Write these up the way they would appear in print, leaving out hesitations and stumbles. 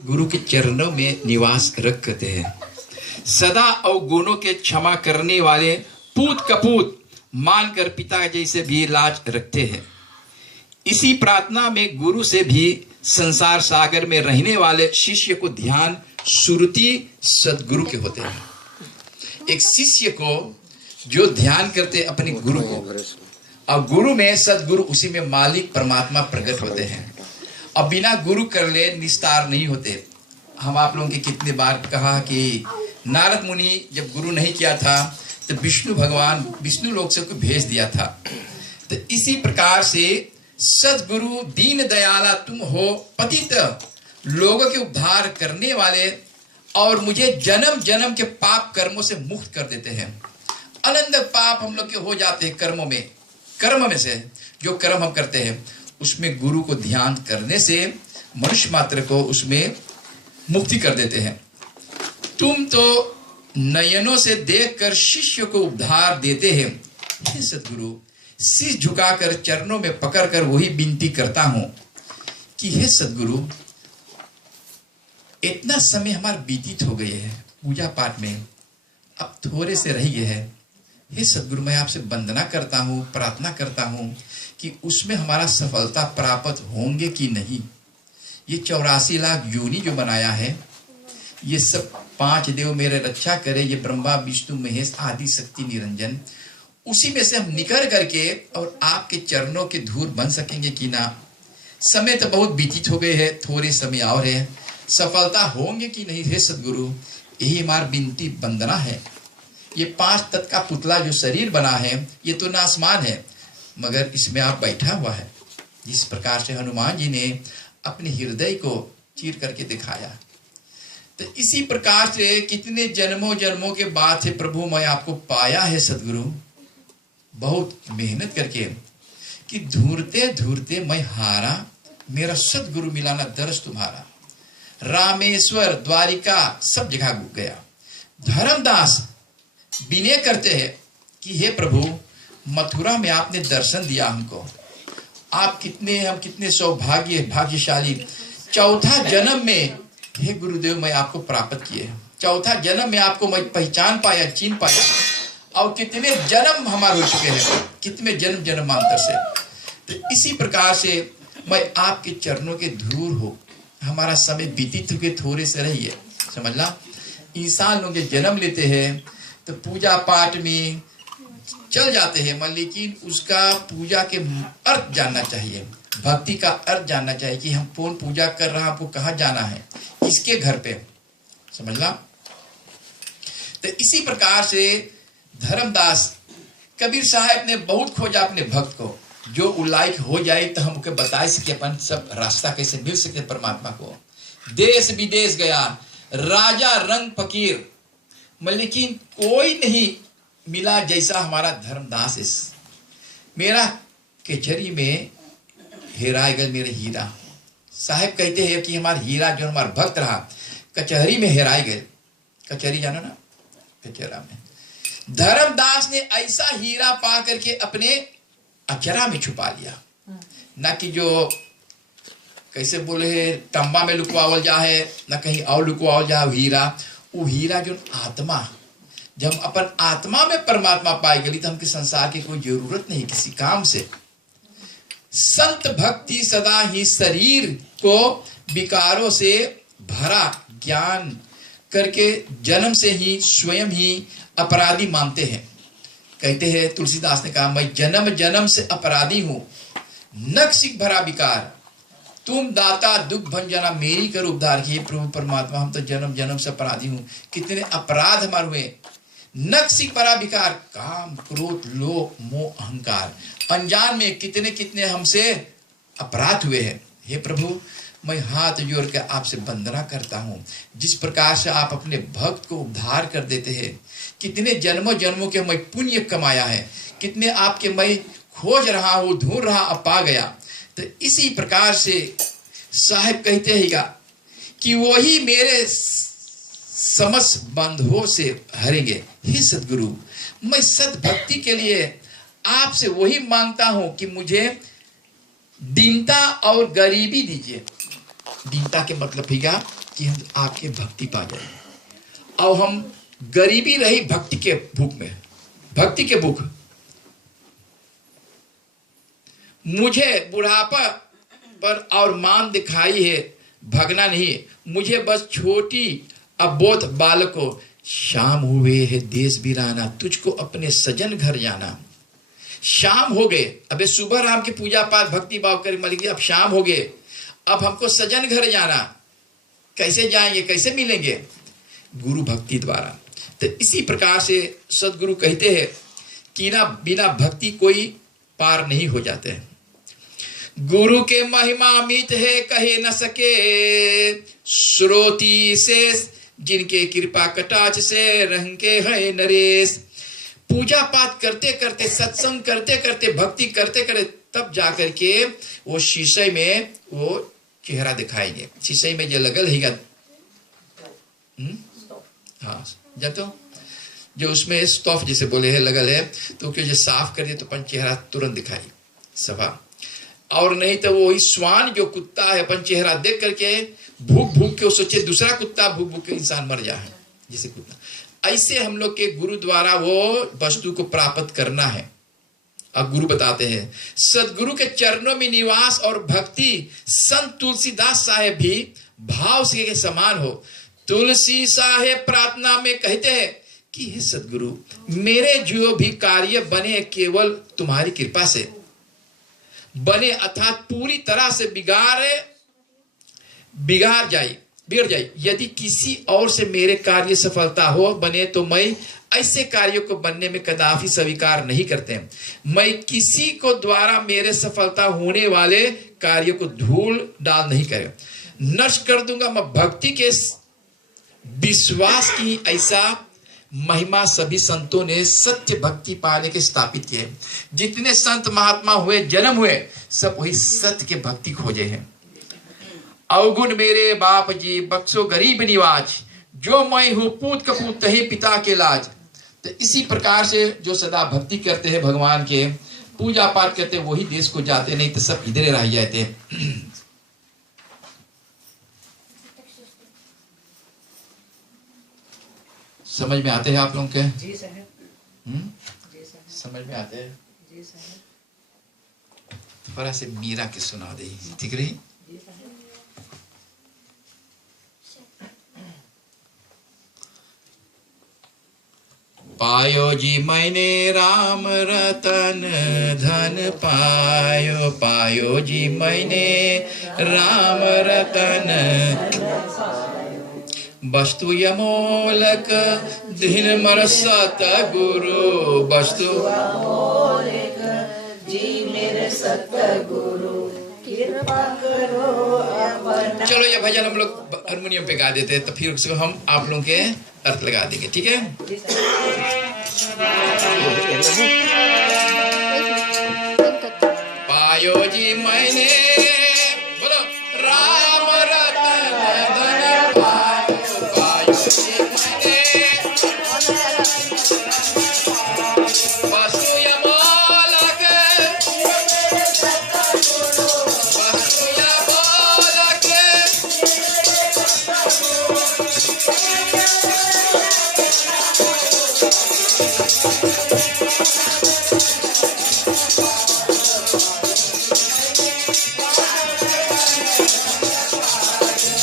गुरु के चरणों में निवास रखते हैं। सदा अवगुणों के क्षमा करने वाले पूत कपूत मानकर पिता जैसे भी लाज रखते हैं। इसी प्रार्थना में गुरु से भी संसार सागर में रहने वाले शिष्य को ध्यान सुरति सदगुरु के होते हैं। एक शिष्य को जो ध्यान करते अपने गुरु को, और गुरु में सदगुरु, उसी में मालिक परमात्मा प्रकट होते हैं। अब बिना गुरु कर ले निस्तार नहीं होते। हम आप लोगों के कितने बार कहा कि नारद मुनि जब गुरु नहीं किया था तो विष्णु भगवान विष्णु लोक से को भेज दिया था। तो इसी प्रकार से सदगुरु दीन दयाला तुम हो, पतित लोगों के उद्धार करने वाले, और मुझे जन्म जन्म के पाप कर्मों से मुक्त कर देते हैं। अनंत पाप हम लोग के हो जाते हैं कर्मों में, कर्म में से जो कर्म हम करते हैं उसमें गुरु को ध्यान करने से मनुष्य मात्र को उसमें मुक्ति कर देते हैं। तुम तो नयनों से देखकर शिष्य को उद्धार देते हैं। हे सदगुरु, शीश झुकाकर चरणों में पकड़कर वही विनती करता हूं कि हे सदगुरु, इतना समय हमारा बीतित हो गए है पूजा पाठ में, अब थोड़े से रह गए हैं। हे सदगुरु, मैं आपसे वंदना करता हूँ, प्रार्थना करता हूँ कि उसमें हमारा सफलता प्राप्त होंगे कि नहीं। ये 84 लाख योनि जो बनाया है, ये सब 5 देव मेरे रक्षा करे, ये ब्रह्मा विष्णु महेश आदि शक्ति निरंजन, उसी में से हम निकल करके और आपके चरणों के धूल बन सकेंगे कि ना। समय तो बहुत बीतित हो गए हैं, थोड़े समय और है, सफलता होंगे कि नहीं। हे सदगुरु, यही हमारी विनती वंदना है। ये 5 तत्व का पुतला जो शरीर बना है ये तो नासमान है, मगर इसमें आप बैठा हुआ है। जिस प्रकार से हनुमान जी ने अपने हृदय को चीर करके दिखाया, तो इसी प्रकार से कितने जन्मों जन्मों के बाद से प्रभु मैं आपको पाया है सदगुरु, बहुत मेहनत करके, कि ढूंढते ढूंढते मैं हारा, मेरा सदगुरु मिलाना दर्श तुम्हारा। रामेश्वर द्वारिका सब जगह गया। धर्मदास विनय करते हैं कि हे प्रभु, मथुरा में आपने दर्शन दिया हमको, आप कितने, हम कितने भाग्यशाली। चौथा जन्म में हे गुरुदेव मैं आपको प्राप्त किए, चौथा जन्म में आपको मैं पहचान पाया, चिन्ह पाया, और कितने जन्म हमारे हो चुके हैं, कितने जन्म जन्मांतर से। तो इसी प्रकार से मैं आपके चरणों के धूल हो, हमारा समय बीतित के थोड़े से रही है। समझला, इंसान लोग जन्म लेते हैं तो पूजा पाठ में चल जाते हैं, लेकिन उसका पूजा के अर्थ जानना चाहिए, भक्ति का अर्थ जानना चाहिए कि हम कौन पूजा कर रहा, हमको कहाँ जाना है, किसके घर पे। समझला। तो इसी प्रकार से धर्मदास कबीर साहब ने बहुत खोजा अपने भक्त को, जो उल्लाइक हो जाए तो हमको बता सके अपन सब रास्ता कैसे मिल सके परमात्मा को। देश विदेश गया, राजा रंग फकीर, लेकिन कोई नहीं मिला जैसा हमारा धर्मदास है। मेरा कचहरी में हेराए गए मेरे हीरा। साहब कहते हैं कि हमारा हीरा जो हमारा भक्त रहा कचहरी में हेराए गए। कचहरी जानो ना, कचहरा में धर्मदास ने ऐसा हीरा पा करके अपने अचरा में छुपा लिया। ना कि जो कैसे बोले तंबा में लुकवावल जा है, ना कहीं और लुकवावल जा हीरा। वो हीरा जो आत्मा, जब अपन आत्मा में परमात्मा पाई गई तो हमके संसार की कोई जरूरत नहीं किसी काम से। संत भक्ति सदा ही शरीर को विकारों से भरा ज्ञान करके जन्म से ही स्वयं ही अपराधी मानते हैं। कहते हैं तुलसीदास ने कहा, मैं जन्म जन्म से अपराधी हूं, नक्सिक भरा विकार, तुम दाता दुख भंजना मेरी कर उद्धार। किए प्रभु परमात्मा, हम तो जन्म जन्म से अपराधी हूं, कितने अपराध हमारे हुए। नक्सिक भरा विकार, काम क्रोध लोभ मोह अहंकार, अनजान में कितने कितने हमसे अपराध हुए हैं। हे प्रभु, मैं हाथ जोड़ के आपसे वंदना करता हूँ, जिस प्रकार से आप अपने भक्त को उद्धार कर देते हैं। कितने जन्मों जन्मों के मैं पुण्य कमाया है, कितने आपके मैं खोज रहा हूँ, ढूंढ रहा, अब पा गया। तो इसी प्रकार से साहब कहते हैं कि वही मेरे समस्त बंधुओं से हरेंगे। हे सदगुरु, मैं सद्भक्ति के लिए आपसे वही मांगता हूं कि मुझे दीनता और गरीबी दीजिए। दीनता के मतलब है कि हम आपके भक्ति पा जाए। अब हम गरीबी रही भक्ति के भूख में, भक्ति के भूख। मुझे बुढ़ापा पर और मान दिखाई है, भगना नहीं, मुझे बस छोटी अबोध बालको, शाम हुए है देश बिराना, तुझको अपने सजन घर जाना। शाम हो गए, अबे सुबह राम की पूजा पाठ भक्ति भाव कर मिल गई, अब शाम हो गए, अब हमको सजन घर जाना। कैसे जाएंगे, कैसे मिलेंगे? गुरु भक्ति द्वारा। तो इसी प्रकार से सदगुरु कहते हैं कि ना बिना भक्ति कोई पार नहीं हो जाते हैं। गुरु के महिमा मित है कहे न सके, श्रोती से जिनके कृपा कटाक्ष से रंग के है नरेश। पूजा पाठ करते करते, सत्संग करते करते, भक्ति करते करते, तब जाकर के वो शीशे में वो चेहरा दिखाएंगे। शीशे में जो लगल है, हाँ, जब तो जो उसमें स्टॉफ जैसे बोले है लगल है, तो क्यों जो साफ करिए तो अपन चेहरा तुरंत दिखाई सफा। और नहीं तो वही श्वान जो कुत्ता है, अपन चेहरा देख करके भूख भूख के सोचे दूसरा कुत्ता भूख भूख के इंसान मर जाए जैसे कुत्ता। ऐसे हम लोग के गुरु द्वारा वो वस्तु को प्राप्त करना है। अब गुरु बताते हैं, सदगुरु के चरणों में निवास और भक्ति संत तुलसीदास साहेब भी भाव से के समान हो। तुलसी साहेब प्रार्थना में कहते हैं कि हे सदगुरु, मेरे जो भी कार्य बने केवल तुम्हारी कृपा से बने, अर्थात पूरी तरह से बिगाड़ जाए। यदि किसी और से मेरे कार्य सफलता हो बने तो मैं ऐसे कार्यों को बनने में कदापि स्वीकार नहीं करते। मैं किसी को द्वारा मेरे सफलता होने वाले कार्यों को धूल डाल नहीं करे, नष्ट कर दूंगा। मैं भक्ति के विश्वास की ऐसा महिमा सभी संतों ने सत्य भक्ति पाने के स्थापित किए। जितने संत महात्मा हुए, जन्म हुए, सब वही सत्य के भक्ति खोजे हैं। अवगुण मेरे बाप जी बख्शो गरीब निवाज, जो मैं हूं पूत कपूत ही पिता के लाज। तो इसी प्रकार से जो सदा भक्ति करते हैं भगवान के, पूजा पाठ करते हैं, वही देश को जाते, नहीं तो सब इधर रह जाते। समझ में आते हैं आप लोगों के? जी साहब। समझ में आते हैं? जी साहब। थोड़ा से मीरा के सुना दे, ठीक रही? पायो जी मैंने राम रतन धन पायो, पायो जी मैंने राम रतन वस्तु यमोलक दिन मर सत गुरु, वस्तु जी मेरे सत गुरु कृपा करो। चलो ये भजन हम लोग हारमोनियम पे गा देते हैं, तो फिर उसको हम आप लोगों के अर्थ लगा देंगे, ठीक है? पायो जी मैंने, बोलो राम रतन धन पायो, पायो जी मैंने वस्तु यमोलक, वस्तु यमोलक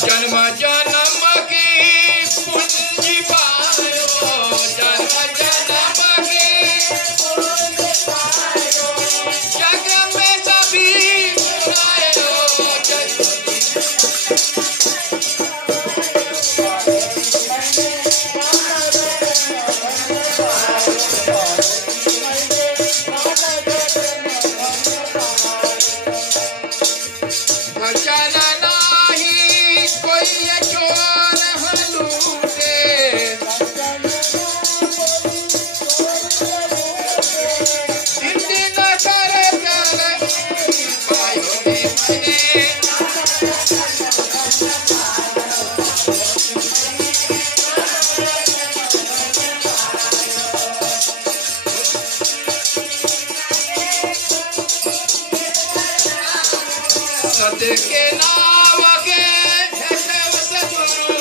जन्म जन्म की पूंजी पायो, जन्म जन्म की जग में सभी आयो। खजाना नाही कोई चोर हलूटे, इंडी न करे जग पायो मैंने। सत्य के नाम के सदगुरु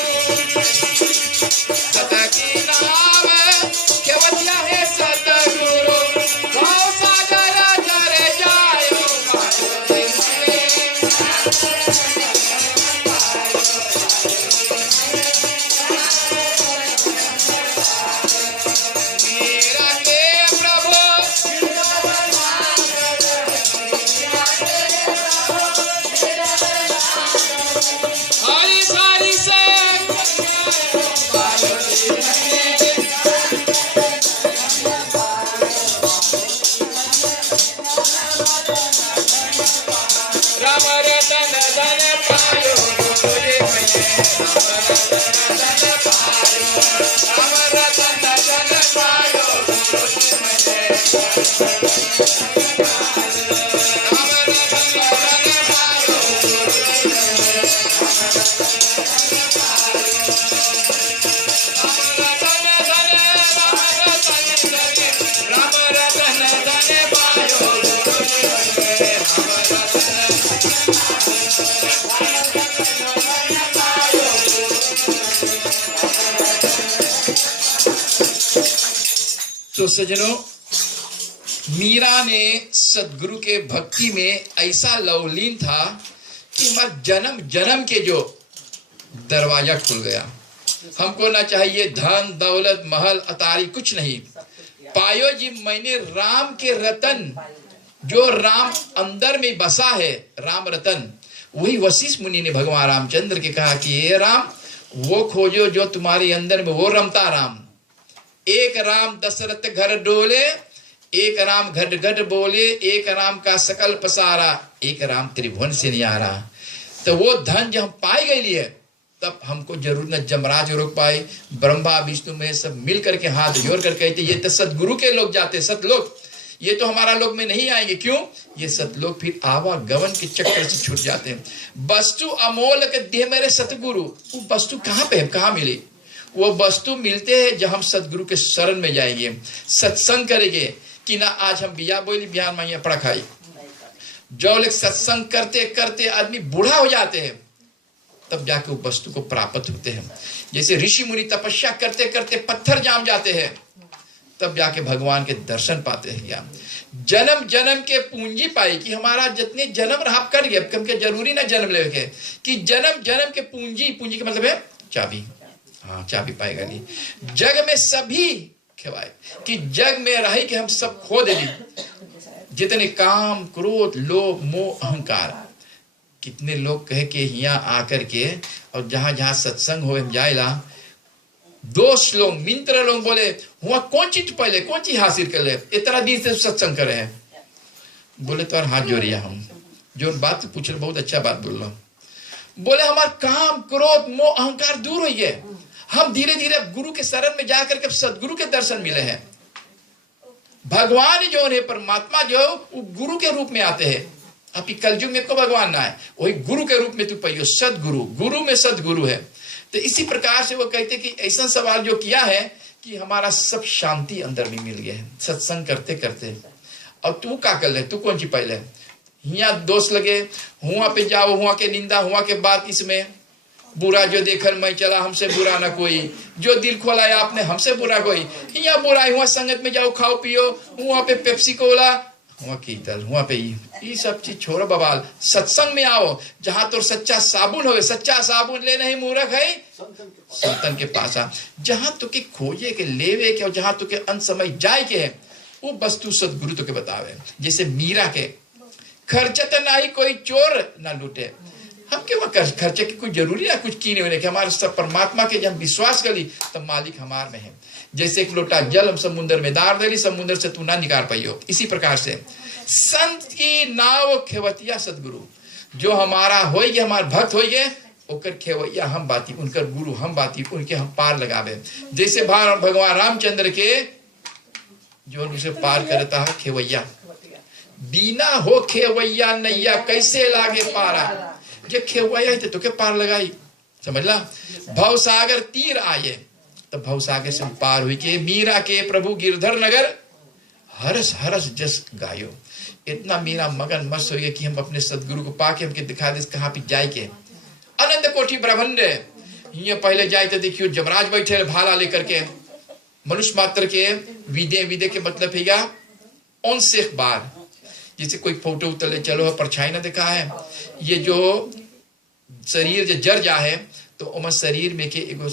मीरा के प्रभु हरी सारी से राम रतन धन पायो गुरुदेव राम रतन धन पायो तो सज्जनों, मीरा ने सदगुरु के भक्ति में ऐसा लवलीन था कि मत जन्म जन्म के जो दरवाजा खुल गया। हमको ना चाहिए धन दौलत महल अतारी कुछ नहीं। पायो जी मैंने राम के रतन, जो राम अंदर में बसा है, राम रतन। वही वशिष्ठ मुनि ने भगवान रामचंद्र के कहा कि हे राम, वो खोजो जो तुम्हारे अंदर में, वो रमता राम। एक राम दशरथ घर डोले, एक राम घट घट बोले, एक राम का सकल पसारा, एक राम त्रिभुवन से न्यारा। तो वो धन जब हम पाए गए लिए, तब हमको जरूर न जमराज रोक पाए। ब्रह्मा विष्णु में सब मिल करके हाथ जोड़ कर कहते ये तो सतगुरु के लोग जाते, सतलोक, ये तो हमारा लोग में नहीं आएंगे। क्यों? ये सतलोक फिर आवागमन के चक्कर से छूट जाते हैं। वस्तु अमोल के दे मेरे सतगुरु, वो वस्तु कहाँ पे है, कहाँ मिली? वो वस्तु मिलते हैं जब हम सतगुरु के शरण में जाएंगे, सत्संग करेंगे। कि ना आज हम बिया बोली बिहान माइया पड़ा खाई, जो लोग सत्संग करते करते आदमी बूढ़ा हो जाते हैं, तब जाके वो वस्तु को प्राप्त होते हैं। जैसे ऋषि मुनि तपस्या करते करते पत्थर जाम जाते हैं, तब जाके भगवान के दर्शन पाते हैं। या जन्म जन्म के पूंजी पाई कि हमारा जितने जन्म रहा कर गए, कम के जरूरी ना जन्म ले के, कि जन्म जन्म के पूंजी, पूंजी का मतलब है चाबी। हाँ, चाबी पाएगा नहीं। जग में सभी खवाए कि जग में रहे कि हम सब खो दे, जितने काम क्रोध लोभ मोह अहंकार। कितने लोग कहे कि यहाँ आकर के और जहां जहां सत्संग हो हम जाएला, दोस्त लोग मित्र लोग बोले हुआ कौन चीज पहले कौन चीज हासिल कर ले, इतना दिन से सत्संग करे हैं। बोले तो हाथ जोड़िया, हम जो बात पूछ रहे बहुत अच्छा बात बोल रहा हूँ। बोले हमारा काम क्रोध मोह अहंकार दूर हो गए, हम धीरे धीरे गुरु के शरण में जाकर के सदगुरु के दर्शन मिले हैं। भगवान जो है परमात्मा जो वो गुरु के रूप में आते हैं। अभी कलयुग में को भगवान ना है, वही गुरु के रूप में तू पाइयो, सदगुरु, गुरु में सदगुरु है। तो इसी प्रकार से वो कहते कि ऐसा सवाल जो किया है कि हमारा सब शांति अंदर में मिल गया है सत्संग करते करते। और तू क्या कर ले, तू कौन सी पहले यहाँ दोस्त लगे, हुआ पे जाओ, हुआ के निंदा, हुआ के बात, इसमें बुरा जो देखल मैं चला, हमसे बुरा ना कोई, जो दिल खोलाया आपने हमसे बुरा कोई। यहाँ बुराई हुआ संगत में जाओ खाओ पियो, वहां पे पेप्सी कोला, हुआ कीतल, हुआ पे ये सब चीज छोड़ो बवाल। सत्संग में आओ जहां तो सच्चा साबुन हो, सच्चा साबुन ले नहीं मूर्ख है संतन के पास आ, जहां तो के खोजे के लेवे के और जहां तो के अंत समय जाए के है, वो वस्तु सदगुरु तो के बतावे। जैसे मीरा के खर्चत ना ही कोई चोर ना लूटे, हम क्यों खर्चे की कोई जरूरी ना कुछ की नहीं होने के, हमारे सब परमात्मा के जब विश्वास करी तब मालिक हमार में है। जैसे एक लोटा जल हम समुद्र में दार दे, समुद्र से तू ना निकाल पाइयो। इसी प्रकार से संत की नाव खेवतिया सदगुरु, जो हमारा हो गए, हमारे भक्त हो गए, ओकर खेवैया हम बाती, उनकर गुरु हम बाती, उनके हम पार लगावे। जैसे भगवान रामचंद्र के जो उसे पार करता है खेवैया, बिना हो खेवैया नैया कैसे लागे पारा, जे खेवैया है तो के पार लगाई, समझ ला। भवसागर तीर आए तब भवसागर से पार हुई के मीरा के प्रभु गिरधर नगर हरस हरस जस गायो। इतना मीरा मगन मस्त हो गया कि हम अपने सदगुरु को पाके हमके दिखा दे कहाँ पे जाए के। अनंत कोटि ब्रह्मांड ये पहले जाए तो देखियो जमराज बैठे भाला लेकर के, मनुष्य मात्र के विदे, विदे के मतलब है क्या ऑन से बार, जैसे कोई फोटो उतले चलो परछाई ना दिखा है, ये जो शरीर जो जर जा है तो ओमा शरीर में के एगो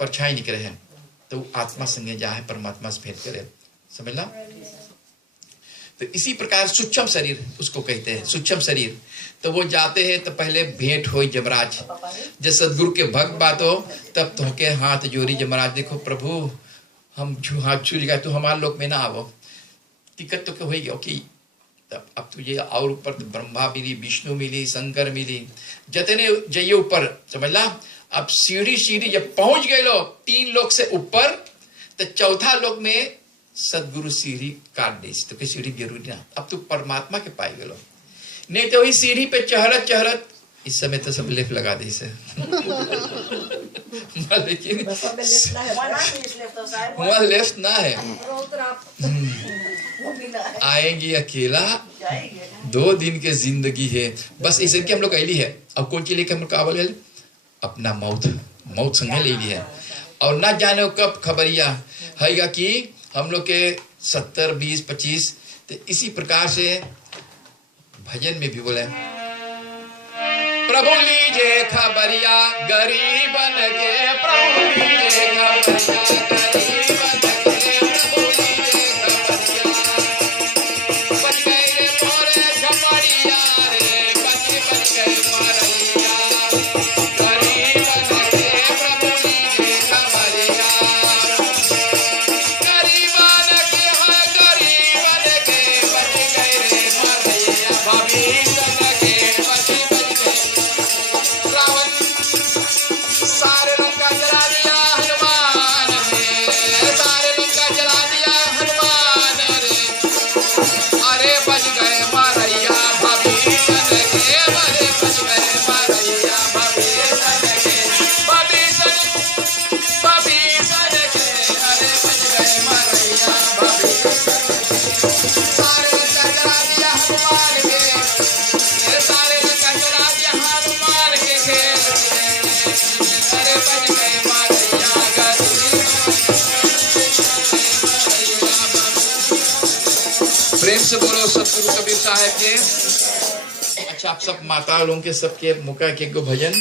परछाई निकले है, तो वो आत्मा संगे जा है, परमात्मा से भेंट करे, समझला। तो इसी प्रकार सूक्ष्म शरीर उसको कहते हैं, सूक्ष्म शरीर। तो वो जाते हैं तो पहले भेंट हो जमराज, जब सदगुरु के भक्त बात हो तब तो के हाथ जोड़ी जमराज, देखो प्रभु हम हाथ छू लिया, तो हमारे लोक में ना आवो, दिक्कत तो क्या हो गया कि तब अब तुझे और ऊपर तो ब्रह्मा मिली, विष्णु मिली, शंकर मिली, जतने जाइए ऊपर, समझला। अब सीढ़ी सीढ़ी जब पहुंच गए लोग 3 लोक से ऊपर, तो चौथा लोक में सदगुरु सीढ़ी काट दे, तो कोई सीढ़ी जरूरी ना, अब तू परमात्मा के पाई गलो। नहीं तो वही सीढ़ी पे चढ़त चढ़त, इस समय तो सब लेफ्ट लगा दी से लेकिन वहाँ लेफ्ट ना है, आएंगी अकेला, 2 दिन के जिंदगी है बस, इसे की हम लोग कैली है। अब कौन चीज लेके हम लोग काबल है, अपना मौत संगे ले ली है, और ना जाने कब खबरिया है कि हम लोग के 70, 20, 25। तो इसी प्रकार से भजन में भी बोले, प्रभु लीजिए खबरिया गरीबन के, प्रभु लीजिए खबरिया गरीबन के, प्रभु लीजिए खबरिया, बच गए रे मोरे झपड़िया रे, बच गए मरैया, गरीबन के प्रभु लीजिए खबरिया, गरीबन के है गरीबन के, बच गए रे मरैया, भविष्य के बच गए। रावण सारे लंका जला दिया हनुमान ने, सारे लंका जला दिया हनुमान रे, अरे बच गए मरैया भविष्य के, अरे बच गए मरैया भविष्य के, भविष्य के, अरे बच गए मरैया भविष्य के। सारे लंका जला दिया हनुमान के, सारे लंका जला दिया हनुमान के खेल में, अरे बच गए मरैया गरीब। प्रेम से बोलो सतगुरु कबीर साहब के। अच्छा, आप सब माता लोगों के सबके मुका के गो भजन